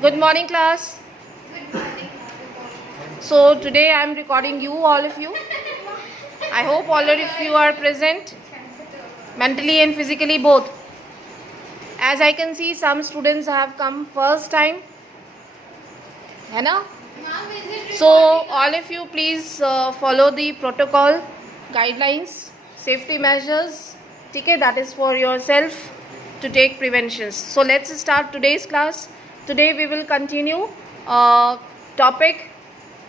Good morning, class. So today I am recording you, all of you. I hope all of you are present, mentally and physically both. As I can see, some students have come first time, है ना? So all of you please follow the protocol, guidelines, safety measures. ठीक है? That is for yourself to take preventions. So let's start today's class. Today we will continue topic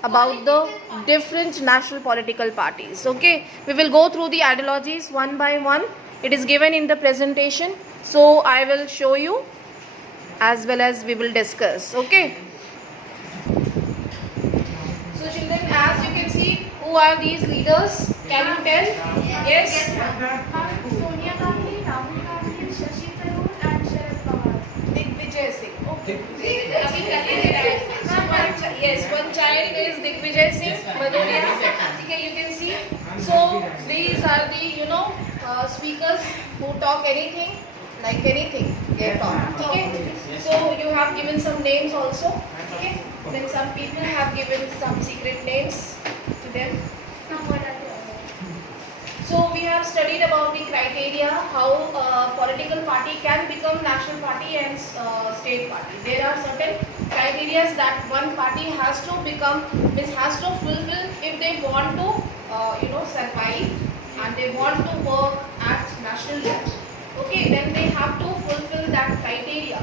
about the different national political parties. Okay, we will go through the ideologies one by one. It is given in the presentation, so I will show you as well as we will discuss. Okay, so children, as you can see, who are these leaders? Can you tell? Yes. Sonia Gandhi, Rahul Gandhi, Shashi Tharoor and Sharad Pawar. Digvijay Singh. Okay. Yes, one child is Digvijay Singh, Bhadoria. Okay, you can see. So these are the speakers who talk anything, like anything they talk. Okay. So you have given some names also. Okay. Then some people have given some secret names to them. So we have studied about the criteria how a political party can become national party and state party. There are certain criteria that one party has to become, has to fulfill if they want to survive and they want to work at national level. Okay, then they have to fulfill that criteria.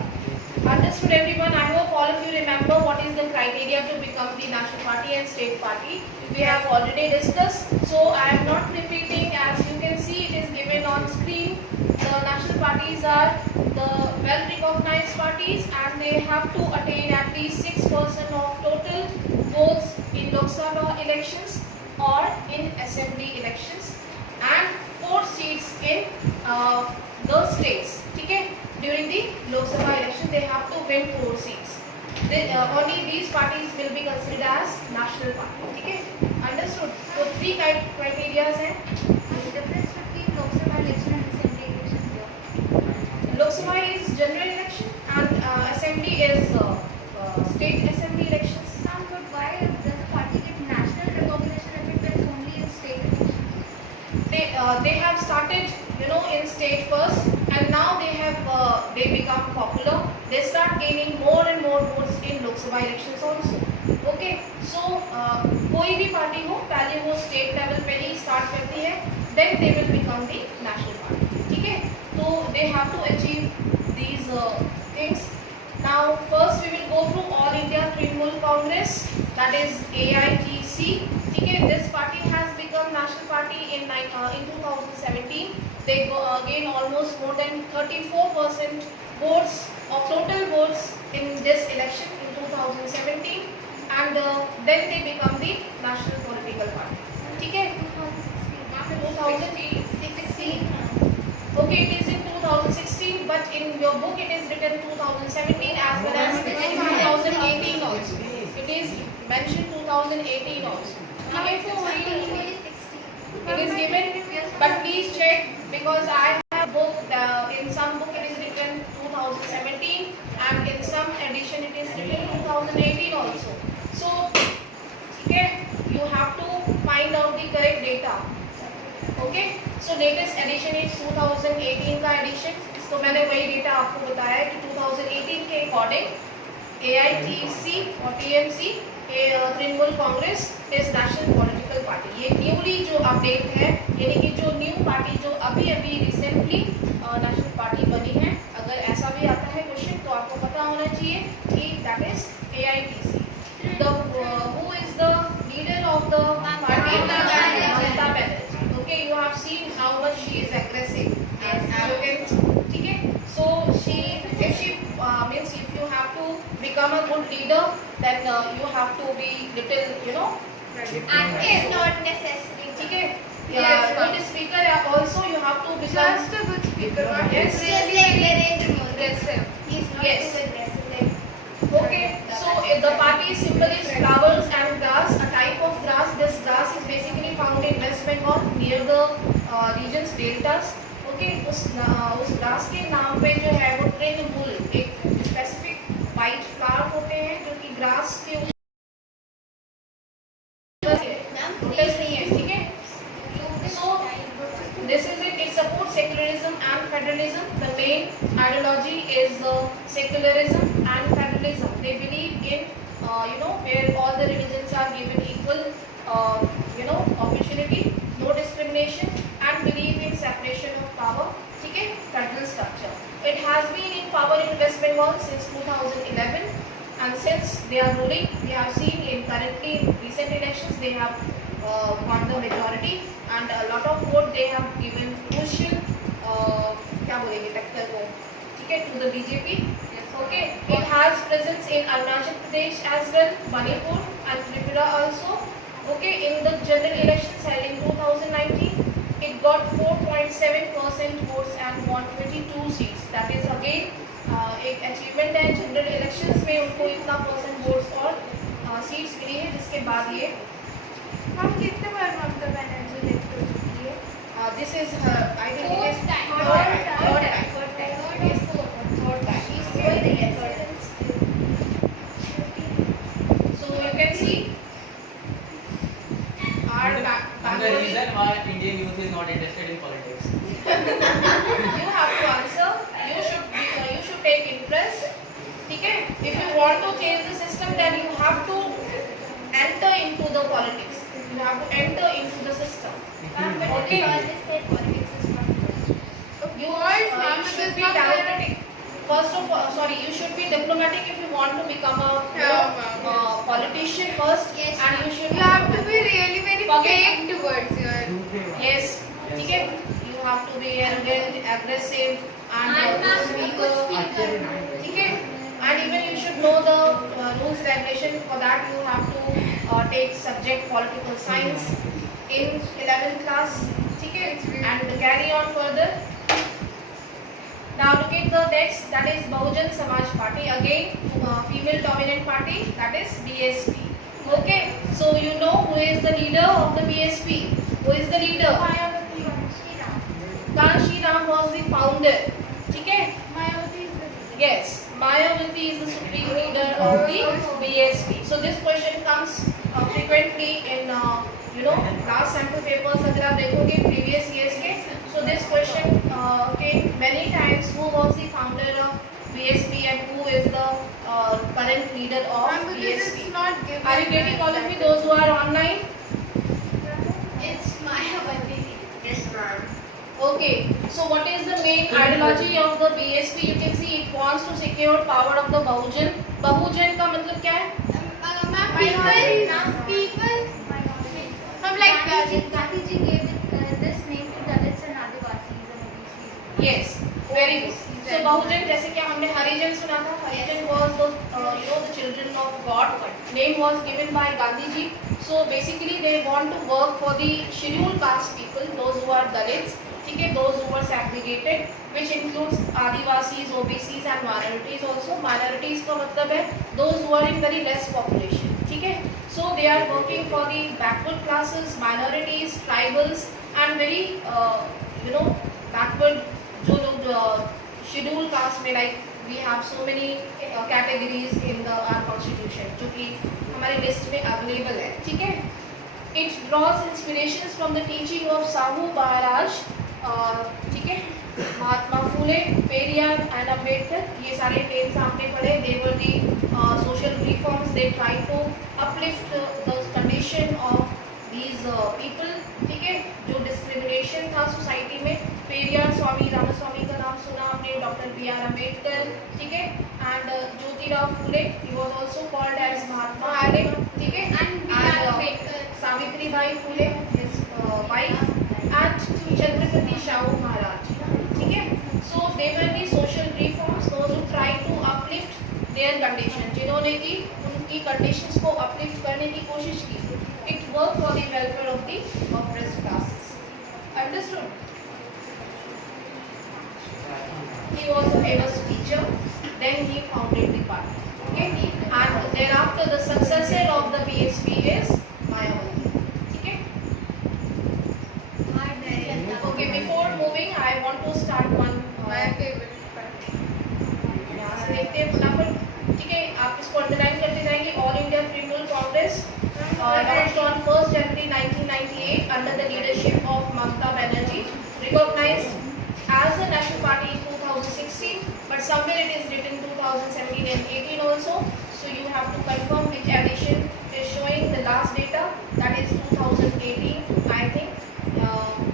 Understood everyone? I hope all of you remember what is the criteria to become the national party and state party. We have already discussed, so I am not repeating. As you can see, it is given on screen. The national parties are the well-recognized parties and they have to attain at least 6% of total votes in Lok Sabha elections or in assembly elections and 4 seats in the states. Okay? During the Lok Sabha election, they have to win 4 seats. Only these parties will be considered as national party. Okay? Understood? So 3 criteria हैं. Difference between Lok Sabha election and assembly election here. Lok Sabha is general election and assembly is state assembly elections. But why does the party get national recognition if it wins only in state elections? They have started in state first and now they become popular. They start gaining more and more votes in Lok Sabha elections also. Okay, so कोई भी party हो पहले वो state level पे ही start करती है, then they will become the national party. ठीक है, तो they have to achieve these things. Now first we will go through All India Trinamool Congress, that is AITC. ठीक है, this party has become national party in 2017. They gain almost more than 34% votes of total votes in this election in 2017 and then they become the national political party. ठीक है, 2016. Okay, it is in 2016, but in your book it is written 2017 as well as 2018 also. It is mentioned 2018 also. Okay, it is given, but please check because I have book. In some book it is written 2017 and in some edition it is written 2018 also. So, okay, you have to find out the correct data. Okay, so latest edition is 2018 का edition. तो मैंने वही data आपको बताया कि 2018 के according AITC और TMC Trinamool Congress is national political party. ये न्यूली जो अपडेट है, यानी कि जो न्यू पार्टी जो अभी रिसेंटली नेशनल पार्टी बनी है, अगर ऐसा भी आता है क्वेश्चन तो आपको पता होना चाहिए कि that is AITC. Who is the leader of the party? Mamata Banerjee. Okay, you have seen how much she is aggressive and arrogant. ठीक है, so if you have to become a good leader, then you have to be little Active, not necessary. ठीक है, good speaker also you have to become Just a good speaker. Yes. Just like Narendra Modi. aggressive. He's not Yes. too aggressive. Okay, so the party symbol is flowers and grass, a type of grass. This grass is basically found in West Bengal near the regions deltas. Okay, उस grass के नाम पे जो है वो तृणमूल एक specific white flower को protest नहीं है, ठीक है. So this is it. It supports secularism and federalism. The main ideology is secularism and federalism. They believe in where all the religions are given equal opportunity, no discrimination, and believe in separation of power. ठीक है, federal structure. It has been in power in West Bengal since 2011, and since they are ruling, we have seen in currently recent elections they have won the majority and a lot of vote they have given crucial क्या बोलेंगे टक्कर को, ठीक है, to the BJP. Okay, it has presence in Arunachal Pradesh as well, Manipur and Tripura also. Okay, in the general elections held in 2019, it got 4.7% votes and won 22 seats. That is again एक achievement है. General elections में उनको इतना % votes और seats मिली है, जिसके बाद ये हम कितने बार ममता बनर्जी इलेक्ट हो चुकी है? This is her, I think it is third time. So you can see our And the reason why Indian youth is not interested in politics. you have to answer. You should take interest. ठीक है? If you want to change the system, then you have to enter into the politics. You have to enter into the system. Okay. You should be democratic. First of all, sorry, you should be diplomatic if you want to become a politician first. Yes. And you should You have to be really very Forget- fake towards your. Yes, ठीक है. You have to be arrogant, aggressive, and speaker. ठीक है. And even you should know the rules regulation. For that you have to take subject political science in 11th class. ठीक है. And carry on further. Now look at the next, that is Bahujan Samaj Party, again female dominant party, that is BSP. Okay, so you know who is the leader of the BSP? Who is the leader? Kanshi Ram was the founder. ठीक है? Yes, Mayawati is the supreme leader of the BSP. So this question comes frequently in class sample papers. अगर आप देखोगे previous years के, so this question came many times. Who was the founder of BSP and who is the current leader of BSP? Are you getting all of me? Those who are online? It's Mayawati. Yes, ma'am. Okay, so what is the main ideology of the BSP? You can see it wants to secure power of the Bahujan. Bahujan का मतलब क्या है? People. From like Gandhi ji gave this name to Dalits and Adivasis and OBCs. Yes, very good. So Bahujan, जैसे कि हमने हरिजन सुना था, हरिजन was the children of God. Name was given by Gandhi ji. So basically they want to work for the scheduled caste people, those who are Dalits, ठीक है, those who were segregated, which includes Adivasis, OBCs and minorities also. Minorities का मतलब है those who are in very less population, ठीक है. So they are working for the backward classes, minorities, tribals and very backward जो लोग scheduled caste में, like we have so many categories in the our constitution जो कि हमारे list में available है, ठीक है. It draws inspirations from the teaching of Sahu Maharaj, ठीक है, महात्मा फूले, पेरियार एंड अम्बेडकर. ये सारे names आपने पढ़े. They were the social reforms. They tried to uplift the condition of these people, ठीक है, जो discrimination था सोसाइटी में. पेरियार स्वामी रामास्वामी का नाम सुना आपने, डॉक्टर B.R. अम्बेडकर, ठीक है, and Jyotirao Phule, he was also called as Mahatma Phule, ठीक है, and Savitribai Phule, his wife, and Chhatrapati Shahu Maharaj, ठीक है. So they were the social reforms, those who tried to uplift their condition, जिन्होंने की उनकी conditions को uplift करने की कोशिश की. It worked for the welfare of the oppressed classes. Understood? He was a famous teacher. Then he founded the party. Okay, and thereafter the successor of the BSP is Mayawati. Okay. Okay. Before moving, I want to start one. My favorite part. यहाँ से देखते हैं फटाफट. ठीक है, आप इसको underline करते जाएंगे. All India Trinamool Congress launched on 1st January 1998 under the leadership of Mamata Banerjee, recognized as a national party in 2016, but somewhere it is written 2017 and 18 also. So you have to confirm which edition is showing the last data, that is 2018, I think.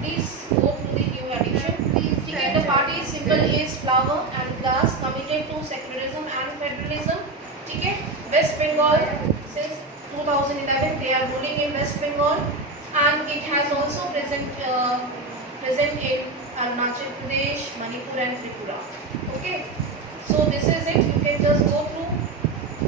Please go to the new edition. Okay, the party symbol is flower and glass, committed to secularism and federalism. Okay, West Bengal since 2011 they are ruling in West Bengal, and it has also present in Arunachal Pradesh, Manipur and Tripura. Okay, so this is it. You can just go through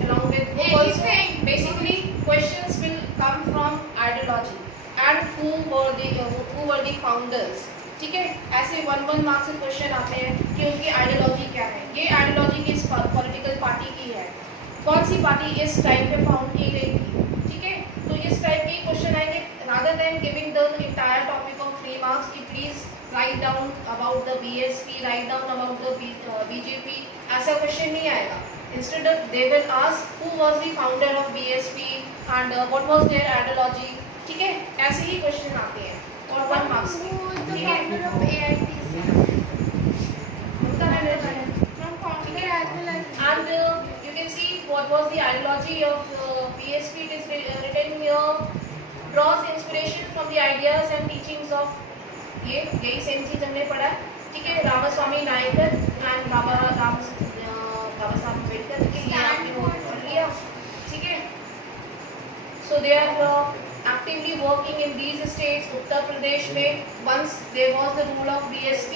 along with book also. Basically, questions will come from ideology and who were the founders. ठीक है, ऐसे 1 marks से question आते हैं कि उनकी ideology क्या है, ये आइडियोलॉजी किस पॉलिटिकल पार्टी की है, कौन सी पार्टी इस टाइम पे फाउंड की गई थी. ठीक है, तो इस टाइप के क्वेश्चन आएंगे. Rather than giving the entire topic of 3 marks की please write down about the BSP, write down about the BJP, ऐसा क्वेश्चन नहीं आएगा. Instead of they will ask who was the founder of BSP and what was their ideology. ठीक है, ऐसे ही question आते हैं और 1 मार्क्स में. ठीक है, and you can see what was the ideology of BSP. It is written here, draws inspiration from the ideas and teachings of, ये यही सेम चीज हमने पढ़ा है. ठीक है, रामास्वामी नायकर एंड बाबा साहब अम्बेडकर के लिए आपने वो पढ़ लिया. ठीक है, so they are actively working in these states. Uttar Pradesh में once there was the rule of BSP.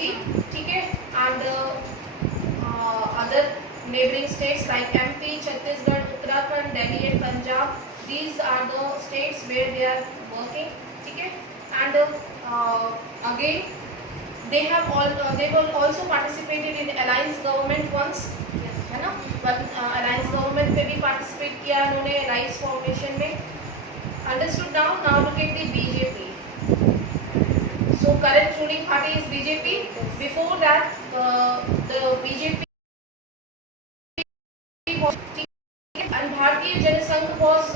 ठीक है, and other neighboring states like MP, Chhattisgarh, Uttarakhand, Delhi and Punjab. These are the states where they are working. ठीक है, and again they were also participated in alliance government once, है ना. Alliance government में भी participate किया उन्होंने rice formation में. Understood now. Now look at the BJP. So current ruling party is BJP. Before that the BJP and भारतीय Jansangh was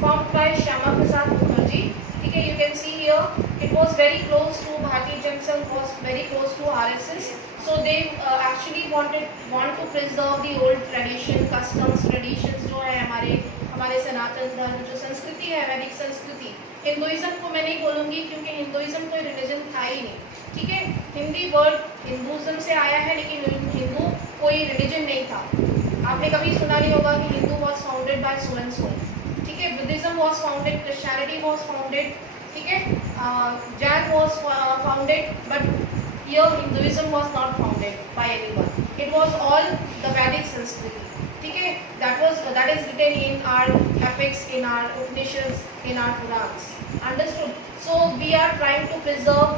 formed by Shyama Prasad Mukherjee. ठीक है, you can see here it was very close to Bharatiya Janata Sangh, was very close to RSS. So they actually want to preserve the old tradition, customs, traditions जो है हमारे सनातन धर्म, जो संस्कृति है, वैदिक संस्कृति. हिंदुइज्म को मैं नहीं बोलूँगी क्योंकि हिंदुइज्म कोई रिलीजन था ही नहीं. ठीक है, हिंदी वर्ड हिंदुइज्म से आया है, लेकिन हिंदू कोई रिलीजन नहीं था. आपने कभी सुना नहीं होगा कि Hindu was founded by so and so. ठीक है, Buddhism was founded, Christianity was founded. ठीक है, Jain was founded, but here Hinduism was not founded by anyone. It was all the Vedic Sanskriti. ठीक है, that is written in our epics, in our Upanishads, in our Purans. Understood? So we are trying to preserve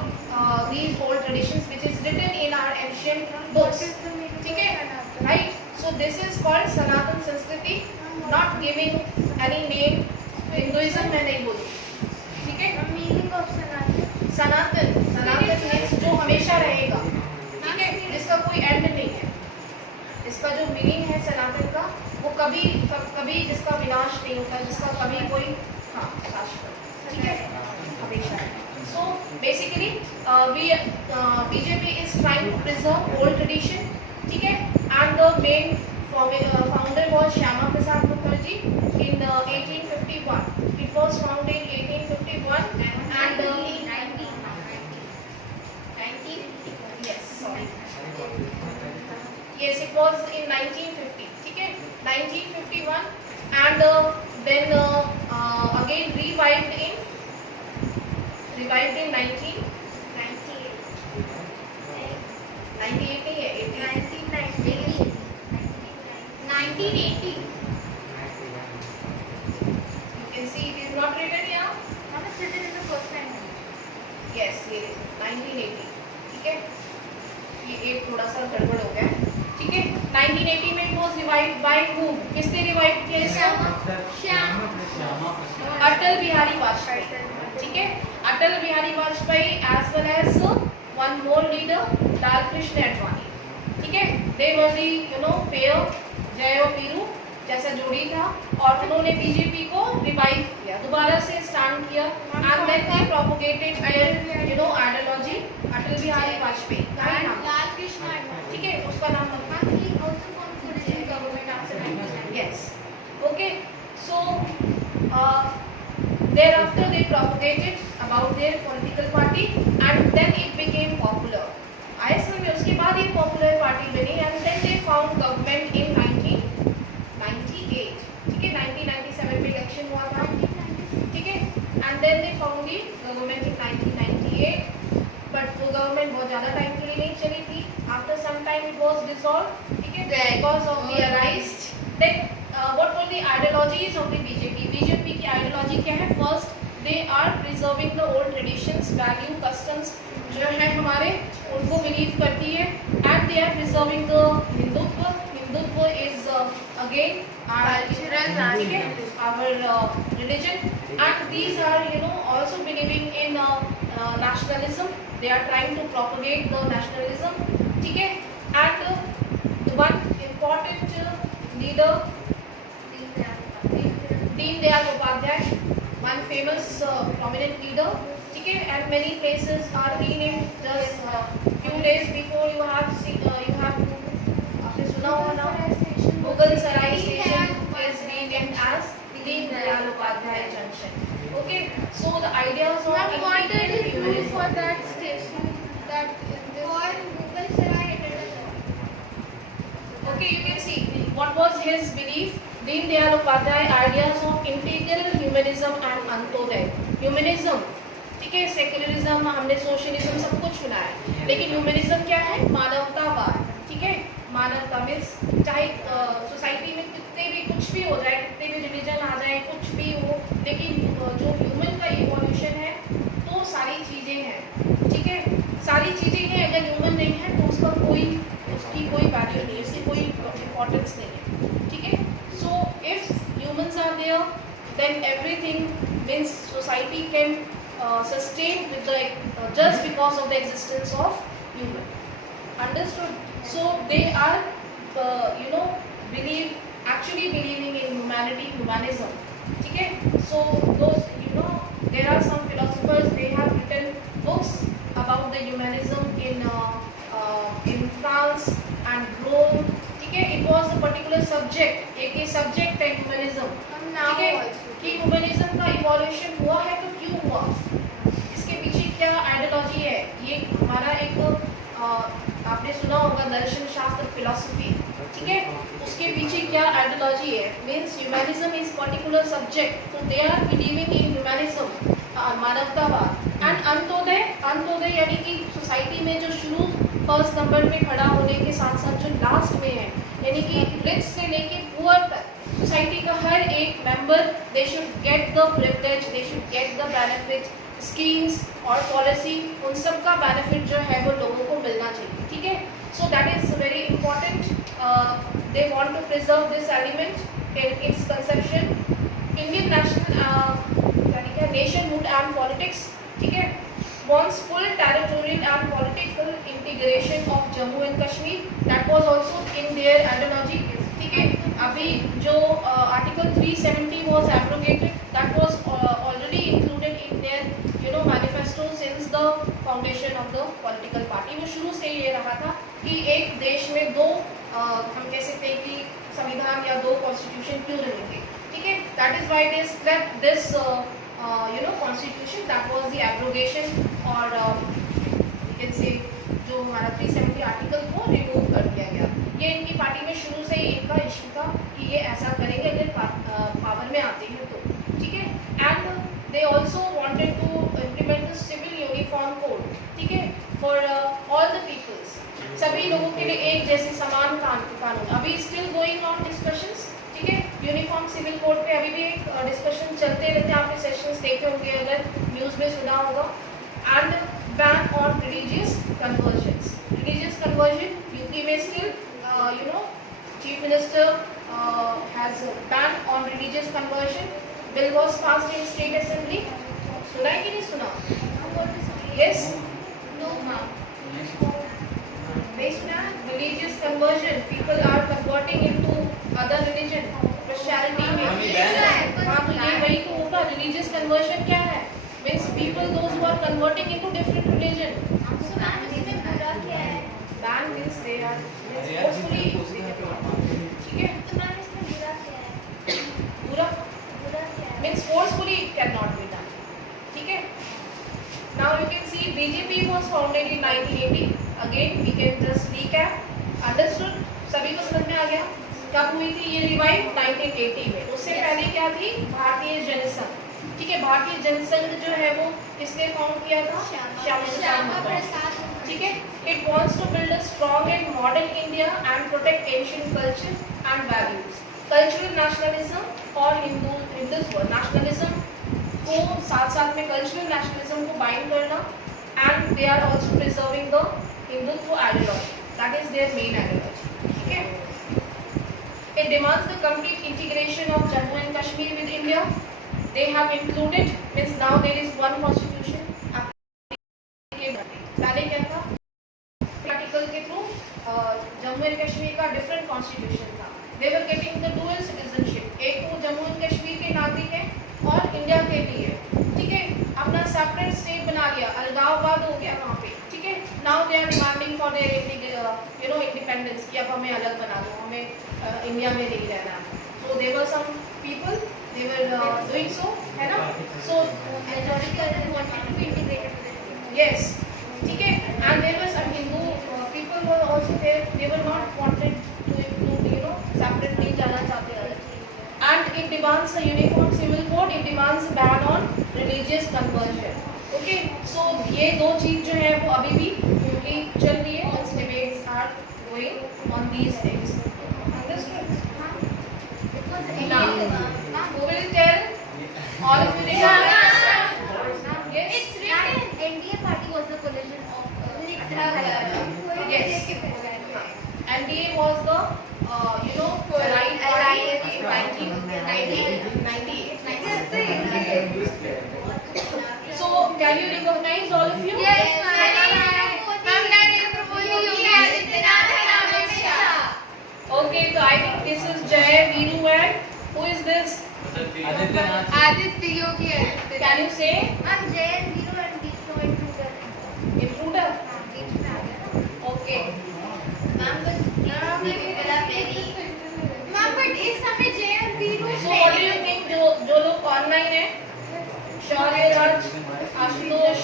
these old traditions which is written in our ancient books. ठीक है, right? So this is called Sanatan Sanskriti. Not giving any name. Hinduism मैं नहीं बोलूँ. ठीक है, meaning of Sanatan means जो हमेशा रहेगा. ठीक है, जिसका कोई एंड नहीं है. इसका जो मीनिंग है सनातन का, वो कभी जिसका विनाश नहीं होता, जिसका कभी कोई शाश्वत. ठीक है, हमेशा. So basically BJP is trying to preserve old tradition. ठीक है, and the main founder was Shyama Prasad Mukherjee in 1851. It was founded in 1851 and 19 yes, sorry. Yes, it was in 1950. ठीक है, 1951 and then again revived in 1998. 98 नहीं है, 1980. You can see it is not written here. Yes, ये 1980. ठीक है, ये एक थोड़ा सा गड़बड़ हो गया. ठीक है, 1980 में it was revived by who? किसने रिवाइव किया इसे? अटल बिहारी वाजपेयी. ठीक है, अटल Bihari Vajpayee as well as one more leader, Lal Krishna Advani. ठीक है, they were the pair Jayo Piru जैसा जोड़ी था, और उन्होंने बीजेपी को रिवाइव किया, दोबारा से स्टार्ट किया, and then they propagated ideology Atal Bihari Vajpayee, Lal Krishna Advani, ठीक है, उसका नाम he also contributed to government after 1990. yes, okay, so thereafter they propagated about their political party and then it became popular. ISL में उसके बाद ये popular party बनी and then they found government in 1998, ठीक है, 1997 में election हुआ था, ठीक है, and then they found the government in 1998, but वो government बहुत ज़्यादा time के लिए नहीं चली थी, after some time it was dissolved, ठीक है, because of the arise. Then what were the ideologies of the BJP? BJP की ideology क्या है? First, they are preserving the old traditions, value, customs जो है हमारे, उनको believe करती है, and they are preserving the Hindutva. Hindutva is again our cultural, ठीक है, our religion, and these are also believing in nationalism. They are trying to propagate the nationalism, ठीक है, and one important leader, Deen Dayal Upadhyay, one famous prominent leader, ठीक है, and many places are renamed. Just few days before you have आपने सुना होगा ना, Mughal Sarai station is renamed as Deen Dayal Upadhyay Junction. Okay, so the ideas of What did he do humanism. for that station? That for Mughal Sarai Okay, you can see what was his belief. Deen Dayal Upadhyay ideas of integral humanism and Antyodaya. Humanism, ठीक है, secularism, हमने socialism सब कुछ सुना है, लेकिन humanism क्या है? मानवतावाद, ठीक है, मानवता मीन्स चाहे सोसाइटी में कितने भी कुछ भी हो जाए, कितने भी रिलीजन आ जाए, कुछ भी हो, लेकिन जो ह्यूमन का इवोल्यूशन है तो सारी चीज़ें हैं, ठीक है, सारी चीज़ें हैं, अगर ह्यूमन नहीं है तो उसकी कोई वैल्यू नहीं है, उसकी कोई इम्पोर्टेंस नहीं है, ठीक है. So if humans are there then everything means society can sustain with the just because of the existence of human. Understood? So they are believing in humanism, ठीक है. So those there are some philosophers, they have written books about the humanism in France and Rome, ठीक है. It was a particular subject, एक subject है humanism, ठीक है, कि humanism का इवोल्यूशन हुआ है तो क्यों हुआ, इसके पीछे क्या आइडियोलॉजी है, ये हमारा एक आपने सुना होगा दर्शन शास्त्र, फिलॉसफी, ठीक है, उसके पीछे क्या आइडियोलॉजी है. Means humanism is particular subject, तो they are believing in humanism, मानवतावाद. एंड अंत्योदय यानी कि सोसाइटी में जो शुरू फर्स्ट नंबर पे खड़ा होने के साथ साथ जो लास्ट में है, यानी कि रिच से लेके पुअर तक सोसाइटी का हर एक member, they should get the privilege, they should get the benefit, schemes और पॉलिसी, उन सब का बेनिफिट जो है वो लोगों को मिलना चाहिए, ठीक है. So that is very important. They want to preserve this element in its conception. Indian national यानी कि नेशनहुड एंड पॉलिटिक्स, ठीक है, wants full territorial and political integration of Jammu and Kashmir. That was also in their ideology, ठीक है. अभी जो article 370 was abrogated, that was already included in their manifesto since the foundation of the political party. वो शुरू से ये रहा था कि एक देश में दो हम कह सकते हैं कि संविधान या दो कॉन्स्टिट्यूशन क्यों रहेंगे, ठीक है. That is why they scrapped this constitution, that was the abrogation, और you can say जो हमारा 370 आर्टिकल को रिमूव कर दिया गया. ये इनकी पार्टी में शुरू से ही इनका इशू था कि ये ऐसा करेंगे अगर पावर में आते हैं तो, ठीक है. And they also wanted to implement the civil uniform code, ठीक है, फॉर ऑल द पीपल्स, सभी लोगों के लिए एक जैसे समान कानून. अभी स्टिल गोइंग ऑन डिस्कशंस, ठीक है, यूनिफॉर्म सिविल कोड पे अभी भी एक डिस्कशन चलते रहते हैं, आपने सेशंस देखे होंगे अगर न्यूज़ में सुना होगा. And ban on religious conversions, religious conversion UP में still chief minister has ban on religious conversion. Bill was passed in state assembly. सुना है कि नहीं सुना? Yes, No, ma'am. नहीं सुना. Religious conversion, people are converting into other religion. conversion क्या है? Means people those who are converting into different religion. So ma'am इसमें बुरा क्या है? Ban means they are forcefully. ठीक है? तो मैम इसमें बुरा क्या है? पूरा बुरा क्या है? means forcefully cannot be done. ठीक है? Now you can see BJP was founded in 1980. Again we can just recap. Understood? सभी को समझ में आ गया? कब हुई थी ये रिवाइव? 1980 में. उससे पहले क्या थी? भारतीय जनसंघ. ठीक है, भारतीय जनसंघ जो है वो किसने फाउंड किया था? श्यामा प्रसाद. ठीक है, it wants to build a strong and modern India and protect ancient culture and values. Cultural nationalism और हिंदुत्व नेशनलिज्म को साथ साथ में कल्चरल नेशनलिज्म को बाइंड करना, and they are also preserving the Hindutva ideology. That is their main ideology. ठीक है, it demands the complete integration of Jammu and Kashmir with India. They have included, means now there is one constitution. पहले क्या था? Article के through Jammu and Kashmir का different constitution था. They were getting the dual citizenship. एक तो Jammu and Kashmir के नागरिक हैं और इंडिया के भी है. ठीक है, अपना सेपरेट स्टेट बना लिया, अलगाववाद हो गया वहाँ पे. ठीक है, now they are demanding for their independence कि अब हमें अलग बना दो, हमें इंडिया में नहीं रहना. So there were some people they were doing so, है ना? So majority of them wanted to be integrated with India. yes, ठीक है, and there were some Hindu people were also there. They were not wanted to separate, नहीं जाना चाहते थे. And it demands a uniform civil code. It demands a ban on religious conversion. Okay, so ये दो चीज जो है वो अभी भी उनकी चल रही है. और debates are going on these things. Understood? Now, who will tell? All of you Yeah. Yes. It's written. NDA party was the coalition of Yes. NDA was the right party in 1998. So can you recognize all of you? Yes, ma'am. Okay, so I think this is Jay, Veenu, and who is this? Adityanath. Aditya Yogi Aditya. Can you say? Ma'am, Jay and Veenu and Vishnu intruder. Intruder. हाँ, बीच में आ गया ना. Okay. Ma'am, but Ma'am, but इस समय Jay and Veenu So what do you think? जो लोग online है, शौर्य राज, आशुतोष,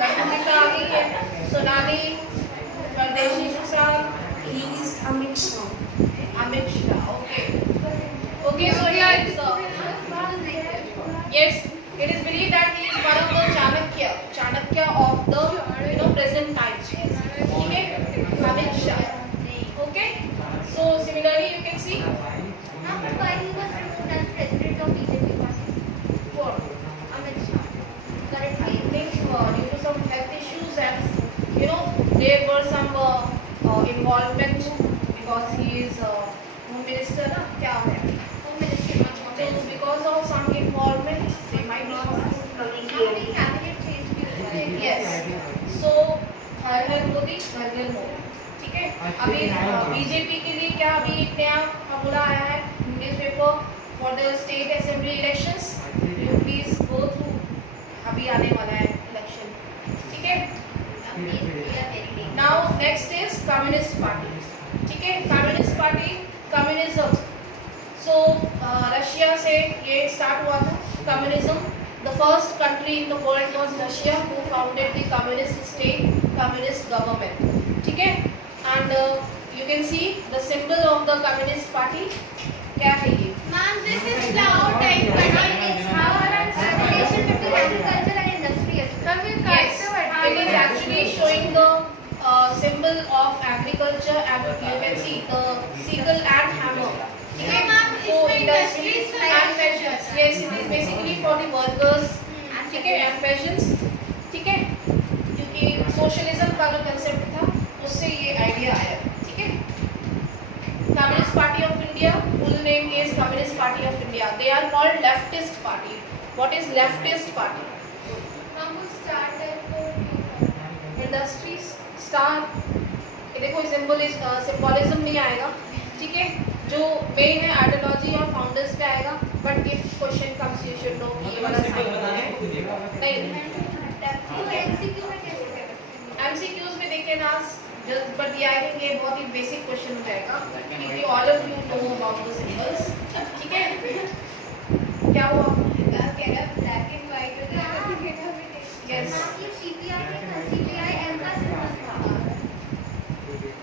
लक्ष्मिका आ गई है, सोनाली, परदेशी Sushant, Amit Shah. Okay. Okay, so here is yes, it is believed that he is one of the Chanakya of the present times. ठीक है, Amit Shah. Okay. So similarly, you can see. Ma'am, but why he was removed as president of BJP party? What? Amit Shah. Currently, I think due to some health issues and there were some involvement because he is home minister ना क्या है? home minister. So because of some involvement, they might be Ma'am, cabinet change भी हुआ है. yes. So हर घर मोदी, ठीक है? अभी बीजेपी के लिए क्या अभी नया फॉर्मूला आया है newspaper for the state assembly elections. You please go through. अभी आने वाला है इलेक्शन. ठीक है? Now next is Communist Party. ठीक है, कम्युनिस्ट पार्टी, कम्युनिज्म. सो रशिया से ये स्टार्ट हुआ था communism. The first country in the world was Russia who founded the communist state, communist government. ठीक है, and you can see the symbol of the communist party क्या है ये? Ma'am, this is cloud type, but it's how relation between agriculture and industry. Yes, it is actually showing the symbol of agriculture, and you can see the sickle and hammer. Okay, ma'am, So इसमें industries industries and peasants. Yes, it is basically for the workers. ठीक है, and peasants. ठीक है, क्योंकि socialism का जो concept था उससे ये आइडिया आया. ठीक है, Communist Party of India, full name is Communist Party of India. They are called leftist party. What is leftist party? Ma'am, who started Industries, star. ये देखो सिंबलिज्म नहीं आएगा. ठीक है, जो मेन है आइडियोलॉजी या फाउंडर्स पे आएगा. but if question comes you should know कि ये वाला सिंपल sign बता है दे नहीं तो एमसीक्यू में कैसे करें? MCQs में they can ask just but ये I think ये बहुत ही basic question हो जाएगा क्योंकि all of you know about the symbols ठीक है क्या हुआ कह रहा ब्लैक एंड व्हाइट हो जाएगा yes ये सीपीआई है, सीपीआई एम का सिंबल था।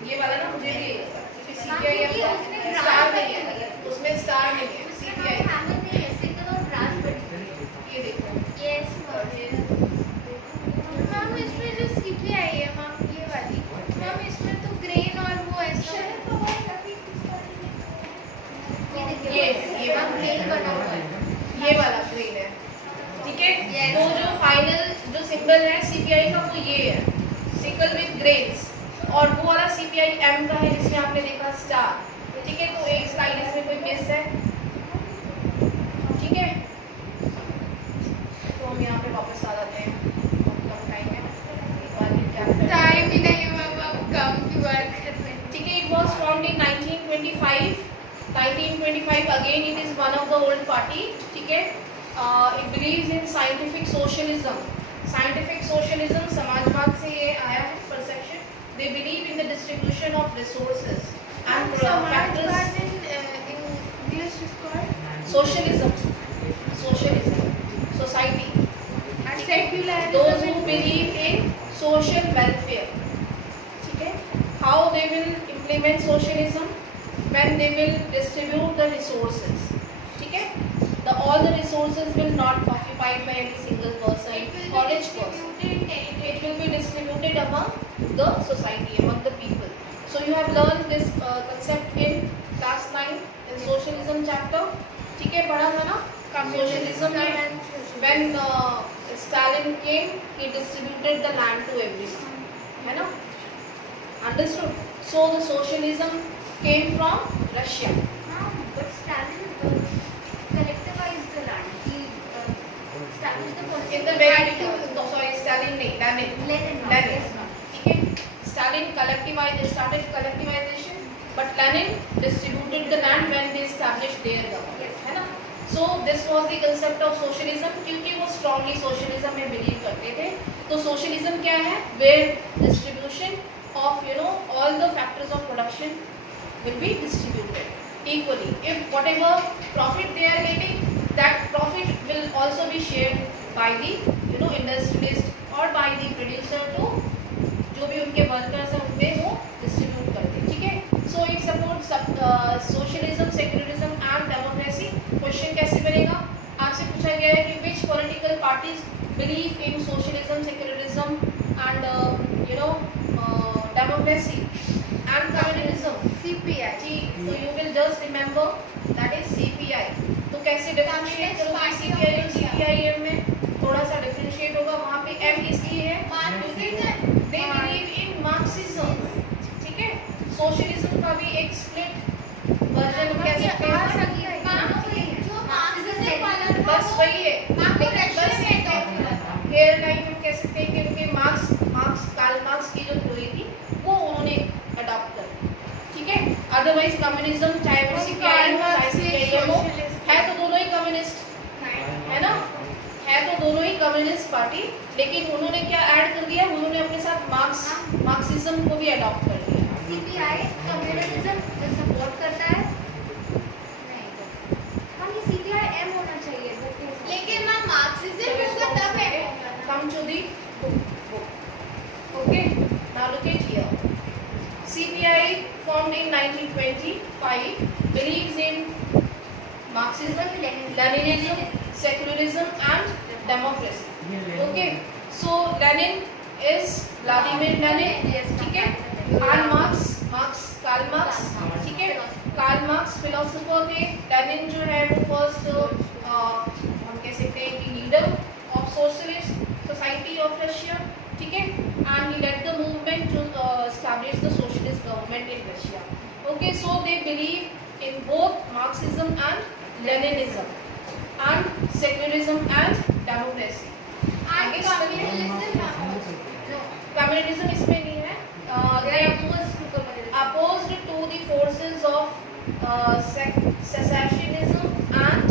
ये वाला ना मुझे भी हाँ, CPI क्योंकि उसमें स्टार ग्राफ नहीं नहीं है है। उसमें स्टार नहीं है CPI हैमर नहीं है, सिंगल और ब्रास बड़ी। ये देखो यस मैम, इसमें जो सीपीआई है मैम ये वाली, मैम इसमें तो ग्रेन और वो ऐसा ये मैम ग्रेन बना हुआ है। ये वाला ग्रीन है ठीक है Yes. तो जो फाइनल जो सिंबल है CPI का वो ये है सिकल विद ग्रेन्स और वो वाला CPI M का है जिसमें आपने देखा स्टार ठीक है तो एक स्लाइड इसमें कोई मिस है ठीक है तो हम यहाँ पे वापस आ जाते हैं कम टाइम है एक बार फिर क्या करते हैं। टाइम ही नहीं हुआ मैम, काम की बात कर रहे हैं। ठीक है it was formed in 1925 again it is one of the old party ठीक है it believes in scientific socialism समाजवाद से ये आया है perception they believe in the distribution of resources and factors English is called socialism society and secularism. those who believe in social welfare ठीक है how they will implement socialism when they will distribute the resources ठीक है all the resources will not occupied by any single person or each person it will be distributed among the society among the people so you have learned this concept in class 9 in socialism chapter ठीक है पढ़ा था ना socialism में when Stalin came he distributed the land to everyone है ना understood so the socialism came from Russia But Stalin collectivized the land. He Stalin the first. in the very sorry Stalin नहीं Lenin Lenin. ठीक है Stalin started collectivization but Lenin distributed the land when they established their government है ना so this was the concept of socialism क्योंकि वो strongly socialism में believe करते थे तो socialism क्या है where distribution of all the factors of production will be distributed equally if whatever profit they are getting that profit will also be shared by the industrialist or by the producer to जो भी उनके workers हैं उनपे वो distribute करते ठीक है so it support socialism secularism and democracy question कैसे बनेगा आपसे पूछा गया है कि which political parties believe in socialism secularism and democracy and communism CPI. जी so you will just remember that is CPI तो कैसे डिफरेंशिएट करोगे CPI और CPIM में थोड़ा सा डिफरेंशिएट होगा वहाँ पे M इसलिए है they believe in Marxism ठीक है सोशलिज्म का भी एक स्प्लिट वर्जन कह सकते हैं बस वही है लेकिन बस हेयर लाइन हम कह सकते हैं कि उनके कार्ल मार्क्स की जो थ्योरी थी वो उन्होंने अडॉप्ट कर ठीक है अदरवाइज कम्युनिज्म चाहे वो CPI हो चाहे CPIM हो है तो दोनों ही कम्युनिस्ट है ना है तो दोनों ही कम्युनिस्ट पार्टी लेकिन उन्होंने क्या ऐड कर दिया उन्होंने अपने साथ मार्क्सिज्म को भी अडॉप्ट कर दिया CPI कम्युनिज्म सपोर्ट करता है नहीं हम ये CPIM होना चाहिए लेकिन मैम मार्क्सिज्म होगा तब है come to the book. Okay, now look at here. CPI formed in 1925 believes in Marxism, Leninism, secularism and democracy. Okay, so Lenin is Vladimir Lenin, ठीक है? Karl Marx, ठीक है? Karl Marx philosopher थे. Lenin जो है वो first हम कह सकते हैं कि leader of socialist society of Russia ठीक है and he led the movement to establish the socialist government in Russia okay so they believe in both Marxism and Leninism and secularism and democracy and communism इसमें नहीं है they opposed to the forces of secessionism and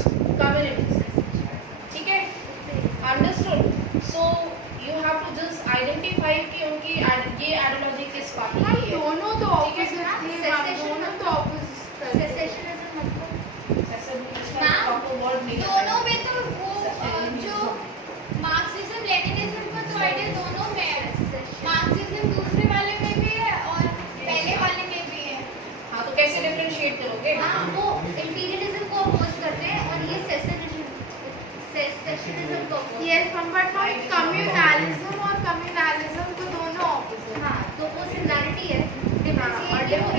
word नहीं है। दोनों में तो वो जो मार्क्सिज्म लेनिनिज्म का तो आइडिया दोनों में है। मार्क्सिज्म दूसरे वाले में भी है और पहले वाले में भी है। हाँ, तो कैसे डिफरेंशिएट करोगे? हाँ, वो इंपीरियलिज्म को अपोज करते हैं और ये सेशनिज्म को oppose Yes, ma'am, but ma'am, communalism और communalism तो दोनों opposite हैं। हाँ, तो वो सिमिलरिटी है, हाँ, डिफरेंस और ये है कि वो